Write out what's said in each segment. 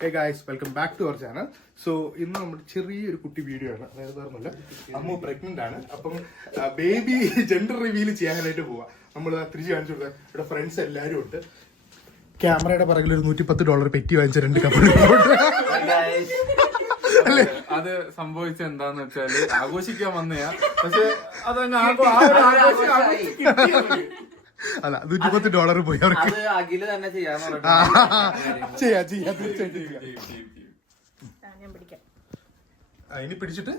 Hey guys, welcome back to our channel. So, ഇന്ന് നമ്മുടെ ചെറിയൊരു കുട്ടി വീഡിയോ ആണ്. അതായത് പറഞ്ഞില്ല അമ്മ പ്രഗ്നന്റ് ആണ്. അപ്പം ബേബി ജെൻഡർ റിവീൽ ചെയ്യാനായിട്ട് പോവാ. നമ്മൾ തിരിച്ചു കാണിച്ചു കൊടുക്കാൻ ഇവിടെ ഫ്രണ്ട്സ് എല്ലാവരും ഉണ്ട്. ക്യാമറയുടെ പുറകിൽ ഒരു $110 പെറ്റി വാങ്ങിച്ച 2 കപ്പിൾ അല്ലേ? അത് സംഭവിച്ച എന്താന്ന് വെച്ചാല് ആഘോഷിക്കാൻ വന്നയാ. പക്ഷെ അതങ്ങ് അല്ല $110 പോയി അവർക്ക്. ഇനി പിടിച്ചിട്ട്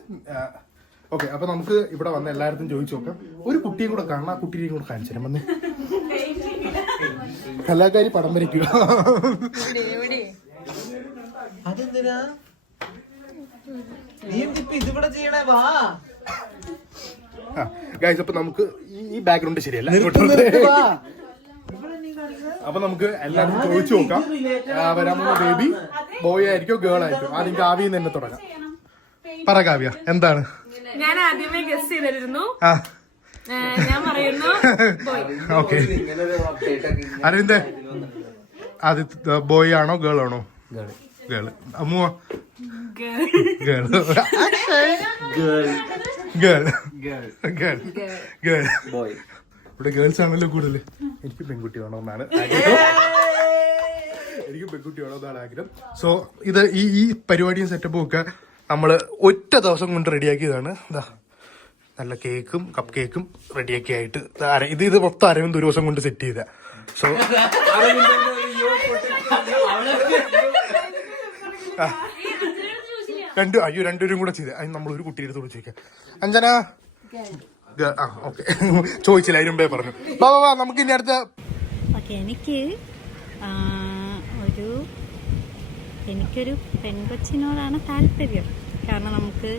ഓക്കെ. അപ്പൊ നമുക്ക് ഇവിടെ വന്ന എല്ലായിടത്തും ചോദിച്ചു നോക്കാം. ഒരു കുട്ടിയും കൂടെ കാണാം, ആ കുട്ടിയെയും കൂടെ കാണിച്ചു തരാം. വന്ന് കലാകാരി പടം വരയ്ക്കുക. അതെന്തിനാ നീ ഇതിവിടെ ചെയ്യണേ? വാ ഗൈസ്, അപ്പൊ നമുക്ക് ഈ ബാക്ക്ഗ്രൗണ്ട് ശരിയല്ല. അപ്പൊ നമുക്ക് എല്ലാവരും ചോദിച്ചു നോക്കാം. വരാനുള്ള ബേബി ബോയ് ആയിരിക്കോ ഗേൾ ആയിരിക്കോ? ആദ്യം കാവ്യം തന്നെ തുടങ്ങാം. പറ കാവ്യ, എന്താണ്? ഞാൻ ആദ്യമേ ഗസ് ചെയ്തിരുന്നു. ഞാൻ പറയുന്നു ഓക്കെ. അരവിന്ദ്, ആദ്യത്തെ ബോയ് ആണോ ഗേൾ ആണോ? ഗേൾ. അമ്മു ഗേൾ. ഇവിടെ ഗേൾസ് ആണല്ലോ കൂടുതൽ. എനിക്ക് പെൺകുട്ടി വേണമെന്നാണ് ആഗ്രഹം. സോ ഇത് ഈ പരിപാടിയും സെറ്റപ്പും ഒക്കെ നമ്മള് ഒറ്റ ദിവസം കൊണ്ട് റെഡിയാക്കിയതാണ്. ഇതാ നല്ല കേക്കും കപ്പ് കേക്കും റെഡിയാക്കി ആയിട്ട് ഇത് മൊത്തം അരവിന്ദ് ഒരു ദിവസം കൊണ്ട് സെറ്റ് ചെയ്ത. സോ രണ്ടുപേരും കൂടെ ചെയ്ത് നമ്മൾ ഒരു കുട്ടിയുടെ അടുത്ത് ചോദിക്കാം. അഞ്ജന ഓക്കെ ചോദിച്ചില്ല, അതിന് മുമ്പേ പറഞ്ഞു. വാ നമുക്ക് ഇനി അടുത്ത. എനിക്കൊരു പെൺകൊച്ചിനോടാണ് താല്പര്യം. കാരണം നമുക്ക്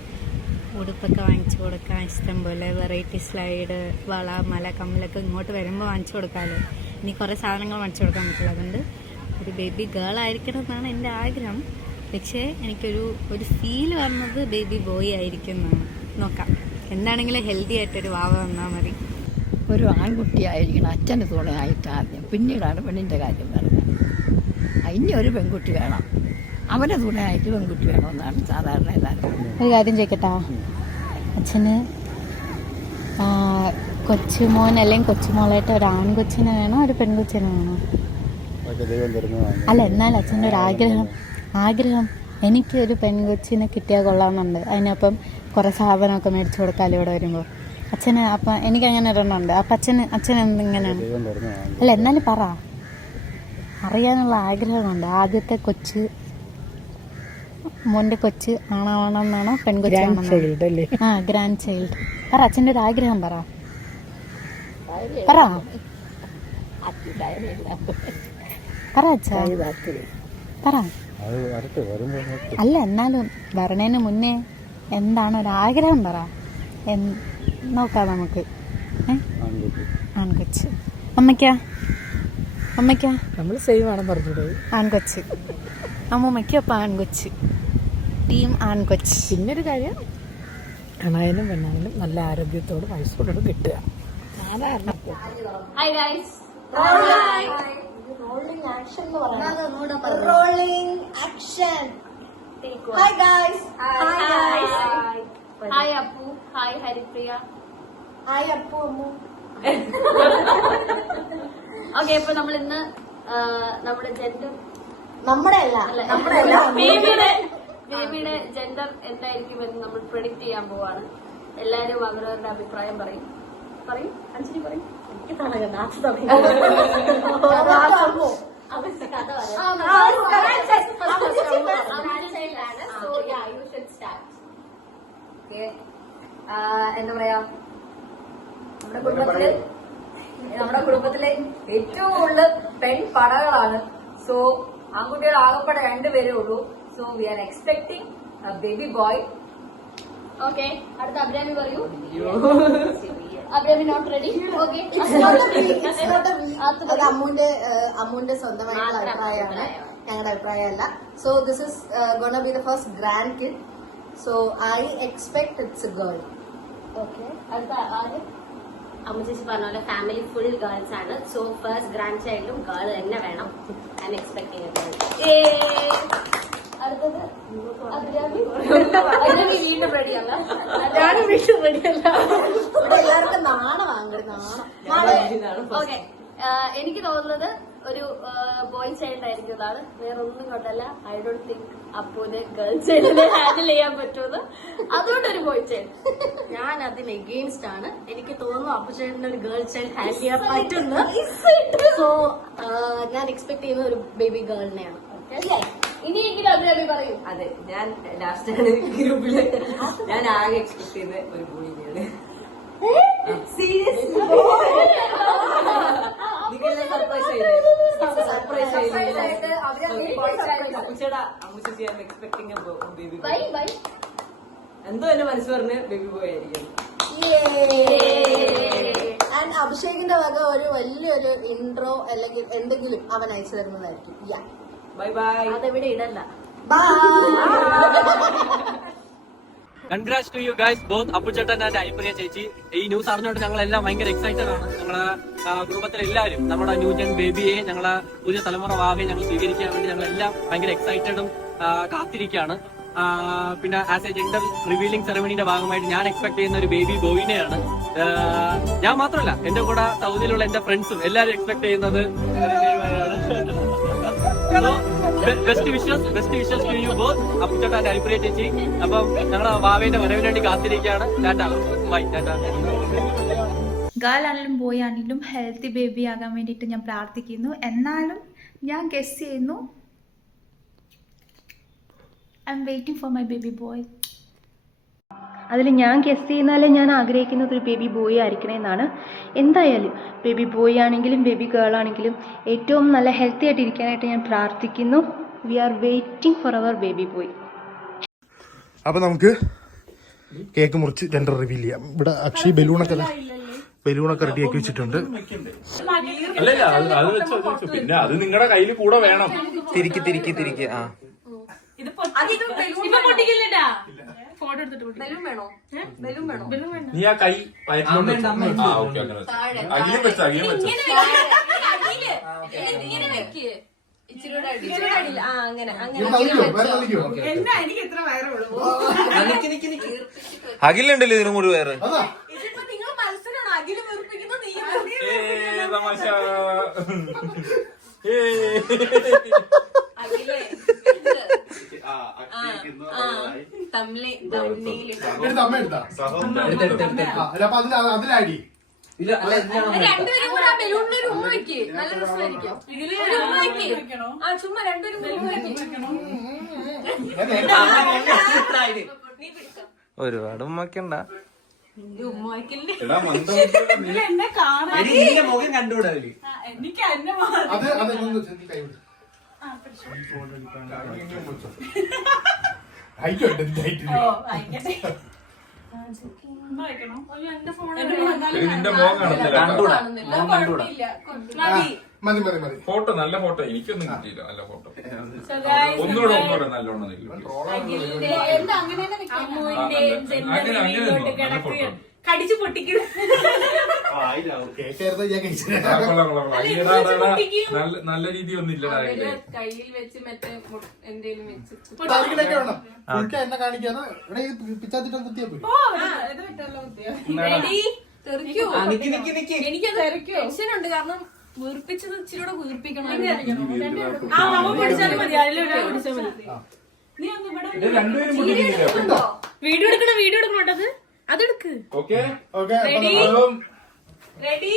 ഉടുപ്പൊക്കെ വാങ്ങിച്ചു കൊടുക്കാം, ഇഷ്ടം പോലെ വെറൈറ്റി സ്ലൈഡ്, വള, മല, കമ്മലൊക്കെ ഇങ്ങോട്ട് വരുമ്പോൾ വാങ്ങിച്ചു കൊടുക്കാമല്ലോ. ഇനി കുറേ സാധനങ്ങൾ വാങ്ങിച്ചു കൊടുക്കാൻ പറ്റില്ല. അതുകൊണ്ട് ഒരു ബേബി ഗേൾ ആയിരിക്കണം എന്നാണ് എൻ്റെ ആഗ്രഹം. പക്ഷേ എനിക്കൊരു ഫീൽ വരുന്നത് ബേബി ബോയ് ആയിരിക്കും എന്നാണ്. നോക്കാം, എന്താണെങ്കിലും ഹെൽത്തി ആയിട്ടൊരു വാവ വന്നാൽ മതി. ഒരു ആൺകുട്ടിയായിരിക്കണം, അച്ഛന് തുണയായിട്ട് ആദ്യം, പിന്നീടാണ് പെണ്ണിൻ്റെ കാര്യം പറയുന്നത്. ഇനി ഒരു പെൺകുട്ടി വേണം, അവനെ തുണയായിട്ട് പെൺകുട്ടി വേണമെന്നാണ് സാധാരണ എല്ലാവരും. ഒരു കാര്യം ചോദിക്കട്ടാ, അച്ഛന് കൊച്ചുമോൻ അല്ലെങ്കിൽ കൊച്ചുമോളായിട്ട് ഒരു ആൺകൊച്ചിനെ വേണോ ഒരു പെൺകൊച്ചിനെ വേണോ? അല്ല, എന്നാൽ അച്ഛൻ്റെ ഒരു ആഗ്രഹം എനിക്കൊരു പെൺകൊച്ചിനെ കിട്ടിയാൽ കൊള്ളാമെന്നുണ്ട്. അതിനപ്പം കുറേ സാധനമൊക്കെ മേടിച്ചു കൊടുക്കാമല്ലോ ഇവിടെ വരുമ്പോൾ അച്ഛന്. അപ്പം എനിക്കങ്ങനെ ഒരെണ്ണമുണ്ട്. അപ്പം അച്ഛൻ എന്തിങ്ങനെയാണ്? അല്ല, എന്നാലും പറ, അറിയാനുള്ള ആഗ്രഹമുണ്ട്. ആദ്യത്തെ കൊച്ച് മോൻ്റെ കൊച്ച് ആണാവണമെന്നാണോ പെൺകൊച്ചാണോ? Grand child. പറ, അച്ഛൻ്റെ ഒരു ആഗ്രഹം പറ. അച്ഛാ പറ. അല്ല, എന്നാലും വരണേന് മുന്നേ എന്താണ് ഒരാഗ്രഹം പറ. നോക്കാം നമുക്ക്. ആൺകൊച്ച്. അമ്മയ്ക്കാ നമ്മൾ സെയിമാണ് പറഞ്ഞത്. ആൺകൊച്ച്. അമ്മൂമ്മയ്ക്കും അപ്പം ആൺകൊച്ച്. ടീം ആൺകൊച്ച്. പിന്നൊരു കാര്യം, ആണായാലും പെണ്ണായാലും നല്ല ആരോഗ്യത്തോട് വയസ്സോടും കിട്ടുക. സാധാരണ ഹായ് ഗൈസ്. Rolling action എന്ന് പറയുന്നത്. Rolling action. Hi guys. Hi Appu. Hi Haripriya. Hi Appu Ammu. Okay, ഇപ്പൊ നമ്മൾ ഇന്ന് നമ്മുടെ ജെൻഡർ ബേബിയുടെ ജെൻഡർ എന്തായിരിക്കും എന്ന് നമ്മൾ പ്രെഡിക്റ്റ് ചെയ്യാൻ പോവാണ്. എല്ലാരും അവരവരുടെ അഭിപ്രായം പറയും. അഞ്ജലി പറയും. എനിക്ക് തടയുന്ന എന്താ പറയാ, നമ്മുടെ കുടുംബത്തിലെ ഏറ്റവും കൂടുതൽ പെൺപടകളാണ്. സോ ആൺകുട്ടികൾ ആകപ്പെടെ 2 പേരേ ഉള്ളൂ. So we are expecting baby boy. Okay, അടുത്ത അഭിരാമി പറയൂ. Abhirami not ready. ഓക്കെ, അത് അമ്മുന്റെ സ്വന്തമായിട്ടുള്ള അഭിപ്രായമാണ്, ഞങ്ങളുടെ അഭിപ്രായമല്ല. So this is gonna be the first grand kid. So I expect it's a girl. Okay, അടുത്ത ആര്? അമ്മ ചേച്ചി പറഞ്ഞ പോലെ ഫാമിലി ഫുൾ ഗേൾസ് ആണ്. സോ ഫസ്റ്റ് ഗ്രാൻഡ് ചൈൽഡും ഗേൾ തന്നെ വേണം. I'm expecting. അതിന് വീണ്ടും റെഡിയല്ല. ഞാനും വീട്ടിൽ റെഡിയല്ല. ഇവിടെ എല്ലാവർക്കും നാണമാണ് നാണം. ഓക്കെ, എനിക്ക് തോന്നുന്നത് ഒരു ബോയ് ചൈൽഡ് ആയിരിക്കും ഇതാണ്. വേറെ ഒന്നും കൊണ്ടല്ല. ഐ ഡോണ്ട് തിങ്ക് അപ്പൂന് ഗേൾ ചൈൽഡിനെ ഹാൻഡിൽ ചെയ്യാൻ പറ്റുമെന്ന്. അതുകൊണ്ടൊരു ബോയ് ചൈൽഡ്. ഞാൻ അതിന് എഗെയിൻസ്റ്റ് ആണ്. എനിക്ക് തോന്നുന്നു അപ്പു ചേട്ടന് ഒരു ഗേൾ ചൈൽഡ് ഹാൻഡിൽ ചെയ്യാൻ പറ്റുന്നു. സോ ഞാൻ എക്സ്പെക്ട് ചെയ്യുന്ന ഒരു ബേബി ഗേളിനെയാണ്. ഇനിയെങ്കിലും അതിനടി പറയൂ. അതെ, ഞാൻ ലാസ്റ്റ് ആണ് ഗ്രൂപ്പില് ഞാൻ ആകെ എക്സ്പെക്ട് ചെയ്യുന്ന ഒരു ബോയിനെയാണ്. എന്തോ എന്റെ മനസ്സ് പറഞ്ഞ് ബേബി ബോയ് ആയിരിക്കും. ആൻഡ് അഭിഷേകിന്റെ വക ഒരു വലിയൊരു ഇൻട്രോ അല്ലെങ്കിൽ എന്തെങ്കിലും അവൻ അയച്ചു തരുന്നതായിരിക്കും. Bye bye. അതെവിടെ ഇടല്ല. Congrats to you guys both അപ്പുചേട്ടൻ ആൻഡ് ഐശ്വര്യ ചേച്ചി. ഈ ന്യൂസ് അറിഞ്ഞുകൊണ്ട് ഞങ്ങളെല്ലാം ഭയങ്കര എക്സൈറ്റഡ് ആണ്. ഞങ്ങളെ കുടുംബത്തിലെ എല്ലാവരും നമ്മുടെ ന്യൂജൻ ബേബിയെ, ഞങ്ങളെ പുതിയ തലമുറ വാവയെ ഞങ്ങൾ സ്വീകരിക്കാൻ വേണ്ടി ഞങ്ങളെല്ലാം ഭയങ്കര എക്സൈറ്റഡും കാത്തിരിക്കുകയാണ്. പിന്നെ ആസ് എ ജെൻഡർ റിവീലിംഗ് സെറമണിയുടെ ഭാഗമായിട്ട് ഞാൻ എക്സ്പെക്ട് ചെയ്യുന്ന ഒരു ബേബി ബോയിനെയാണ്. ഞാൻ മാത്രമല്ല, എന്റെ കൂടെ സൗദിയിലുള്ള എന്റെ ഫ്രണ്ട്സും എല്ലാവരും എക്സ്പെക്ട് ചെയ്യുന്നത് best wishes to you both അപ്പുചേട്ടൻ ആൻഡ് ഐശ്വര്യ ചേച്ചി. അപ്പം ഞങ്ങളെ വാവേന്റെ വരവിന് വേണ്ടി കാത്തിരിക്കുകയാണ്. Tata, bye, tata. ഗേൾ ആണെങ്കിലും ബോയ് ആണെങ്കിലും ഹെൽത്തി ബേബി ആകാൻ വേണ്ടിയിട്ട് ഞാൻ പ്രാർത്ഥിക്കുന്നു. എന്നാലും ഞാൻ ഗസ് ചെയ്യുന്നു I'm waiting for my baby boy. അതിൽ ഞാൻ ഗസ് ചെയ്യുന്നാലേ ഞാൻ ആഗ്രഹിക്കുന്നത് ഒരു ബേബി ബോയ് ആയിരിക്കണേ എന്നാണ്. എന്തായാലും ബേബി ബോയ് ആണെങ്കിലും ബേബി ഗേൾ ആണെങ്കിലും ഏറ്റവും നല്ല ഹെൽത്തി ആയിട്ട് ഇരിക്കാനായിട്ട് ഞാൻ പ്രാർത്ഥിക്കുന്നു. We are waiting for our baby boy. അപ്പൊ നമുക്ക് കേക്ക് മുറിച്ച് ജെൻഡർ റിവീൽ ചെയ്യാം. ഇവിടെ അക്ഷയ് ബലൂണൊക്കെ റെഡിയാക്കി വെച്ചിട്ടുണ്ട്. അല്ലല്ല, അത് വെച്ചോ. പിന്നെ അത് നിങ്ങളുടെ കയ്യിൽ കൂടെ വേണം. തിരിക്ക്. ആ നീ ആ കൈ പയറ്റിലോട്ട് അകിലും വെച്ചോ. അഖിലുണ്ടല്ലോ ഇതിനും കൂടി വേറെ. തമാശ. അതിലാടി രണ്ടുപേരും കൂടെ ആ ബലൂണിനൊരു ഉമ്മ വെക്ക്. നല്ല രസമായിരിക്കും. ഒരു ഉമ്മ വെക്ക്. ആ ചുമ്മാ രണ്ടുപേരും ഒരുപാട് ഉമ്മക്കണ്ട. മുഖം കണ്ടുകൂടാ. നിന്റെ മോൻ മതി. ഫോട്ടോ നല്ല ഫോട്ടോ എനിക്കൊന്നും കിട്ടിയില്ല. നല്ല ഫോട്ടോ ഒന്നുകൂടെ നല്ലോണം കടിച്ചു പൊട്ടിക്കണം. നല്ല രീതി ഒന്നും ഇല്ല. കയ്യിൽ വെച്ച് മറ്റേ എന്തേലും വെച്ച് എന്നെ കാണിക്കാതെ പിച്ചാത്തിട്ട് കുത്തിയാ പോയി. എനിക്കത് ടെൻഷനുണ്ട്. കാരണം വീർപ്പിച്ചത് ഇച്ചിരി വീർപ്പിക്കണം. പിടിച്ചാലും മതി. അതിലൊരാൾ പിടിച്ചാൽ മതി. നീ ഒന്ന് വീഡിയോ എടുക്കണോട്ടത്. അതെടുക്ക്. റെഡി.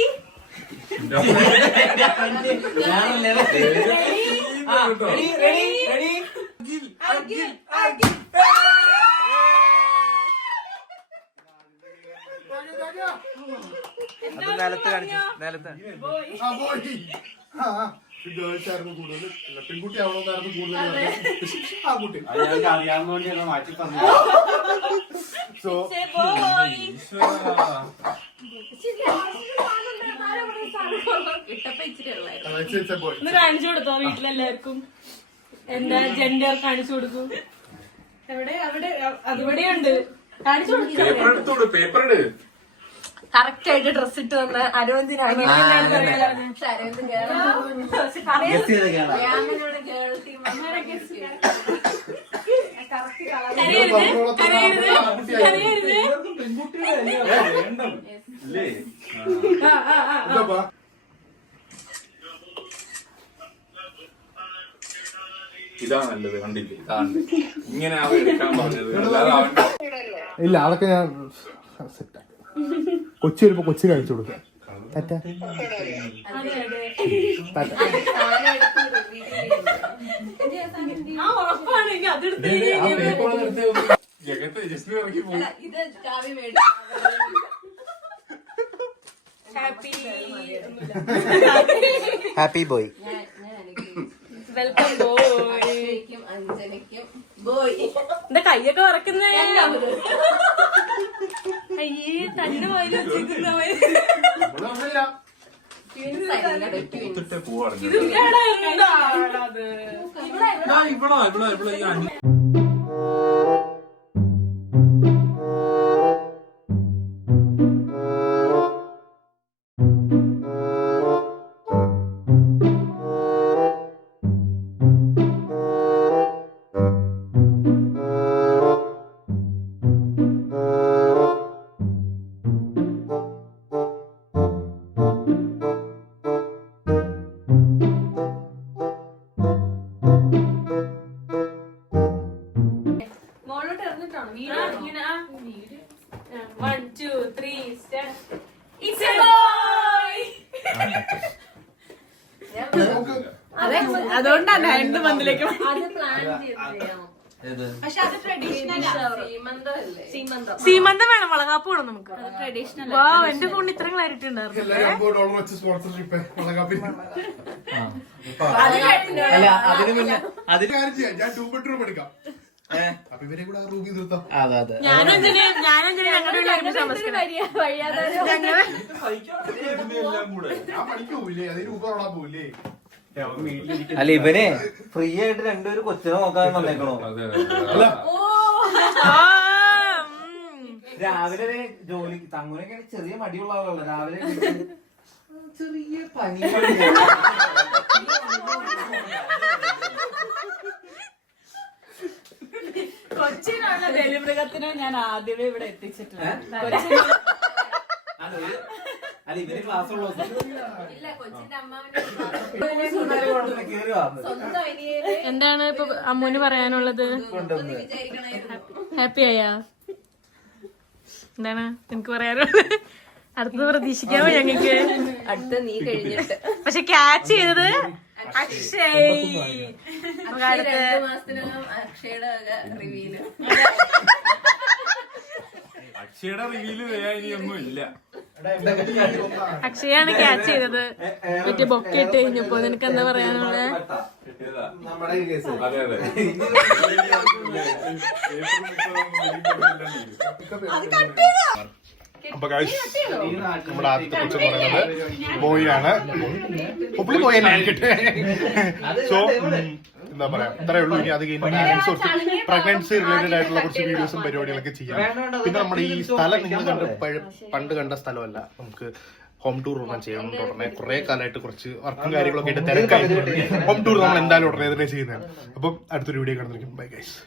നിലത്ത് കാണിച്ചു. നിലത്ത് ഗേൾസായിരുന്നു കൂടുതൽ, പെൺകുട്ടി ആവണമെന്നായിരുന്നു കൂടുതൽ. ആ കുട്ടി അറിയാവുന്ന മാറ്റി പറഞ്ഞു. സോ കാണിച്ചു കൊടുത്തോ വീട്ടിലെല്ലാവർക്കും? എന്താ ജെൻഡർ കാണിച്ചു കൊടുക്കും. എവിടെ അവിടെ അതിവിടെയുണ്ട്. കാണിച്ചു കൊടുക്കും. പേപ്പർ കറക്റ്റ് ആയിട്ട് ഡ്രസ് ഇട്ട് വന്ന അരവിന്ദിനാണ്. ഇതാ നല്ലത്, കണ്ടില്ലേ? ഇങ്ങനെ എടുക്കാൻ പറഞ്ഞത്. ഇല്ല, അതൊക്കെ ഞാൻ സെറ്റാക്കി. കൊച്ചി വരുമ്പോ കൊച്ചിന് അയച്ചു കൊടുക്കാം. ജഗത്ത് ജസ്റ്റ് ഇറങ്ങി പോകും. Happy boy. Welcome boy. എന്താ കയ്യൊക്കെ വറക്കുന്നേ? അയ്യേ, തന്നെ പോയാലും അതുകൊണ്ടാണ് 2 മന്തിലേക്ക് അത് പ്ലാൻ ചെയ്തോ. പക്ഷെ അത് ട്രഡീഷണൽ സീമന്തം വേണം, വളകാപ്പ് വേണം നമുക്ക്. ട്രഡീഷണൽ. വാ, എന്റെ ഫോണിൽ ഇത്ര ക്ലാരിറ്റി ഉണ്ടായിരുന്നു. ഞാൻ 2 ബെഡ്റൂം എടുക്കാം. അപ്പൊ ഇവരെ കൂടെ റൂമിൽ നിർത്താം. ഞാനും ഞങ്ങളുടെ ഞാൻ പണിക്ക് പോവില്ലേ, അതിന് ഊബറോടാൻ പോവില്ലേ? അല്ല, ഇവനെ ഫ്രീ ആയിട്ട് 2 കൊച്ചിനെ നോക്കാൻ വന്നേക്കണോ? രാവിലെ ജോലി തങ്ങൂനൊക്കെ ചെറിയ മടിയുള്ള ആളല്ല. രാവിലെ ചെറിയ പനി. കൊച്ചിനുള്ള ബലിമൃഗത്തിനോ ഞാൻ ആദ്യമേ ഇവിടെ എത്തിച്ചിട്ടുണ്ട്. അല്ല, ഇവര് ക്ലാസ് ഉള്ള എന്താണ് ഇപ്പൊ അമ്മൂന് പറയാനുള്ളത്? ഹാപ്പി ആയാ? എന്താണ് എനിക്ക് പറയാനുള്ളത്? അടുത്തത് പ്രതീക്ഷിക്കാമോ ഞങ്ങക്ക്? അടുത്ത നീ കഴിഞ്ഞിട്ട്. പക്ഷെ ക്യാച്ച് ചെയ്തത് അക്ഷയ്. അക്ഷയുടെ റിവ്യൂല് ഇനിയൊന്നും ഇല്ല. അക്ഷയാണ് ക്യാച്ച് ചെയ്തത്. മറ്റേ ബൊക്കെ ഇട്ട് കഴിഞ്ഞപ്പോ നിനക്ക് എന്താ പറയാനുള്ളത്? അതെ അതെ. അപ്പൊ നമ്മുടെ ആദ്യത്തെ കൊച്ചെന്ന് പറയുന്നത് ബോയാണ്. പുള്ളി ബോയ് തന്നെ ആയിരിക്കട്ടെ. സോ എന്താ പറയാ, ഇത്രേ ഉള്ളൂ. ഇനി അത് കഴിഞ്ഞ് പ്രഗ്നൻസി റിലേറ്റഡ് ആയിട്ടുള്ള കുറച്ച് വീഡിയോസും പരിപാടികളൊക്കെ ചെയ്യാം. പിന്നെ നമ്മുടെ ഈ സ്ഥലം നിങ്ങൾ പണ്ട് കണ്ട സ്ഥലമല്ല, നമുക്ക് ഹോം ടൂർ ഒന്നും ചെയ്യണം. ഉടനെ കുറെ കാലമായിട്ട് കുറച്ച് വർക്കും കാര്യങ്ങളൊക്കെ ആയിട്ട് തിരക്കായിട്ട് ഹോം ടൂർ നമ്മൾ എന്തായാലും ഉടനെ തന്നെ ചെയ്യുന്നതാണ്. അപ്പം അടുത്തൊരു വീഡിയോ കാണുന്നതായിരിക്കും. Bye guys.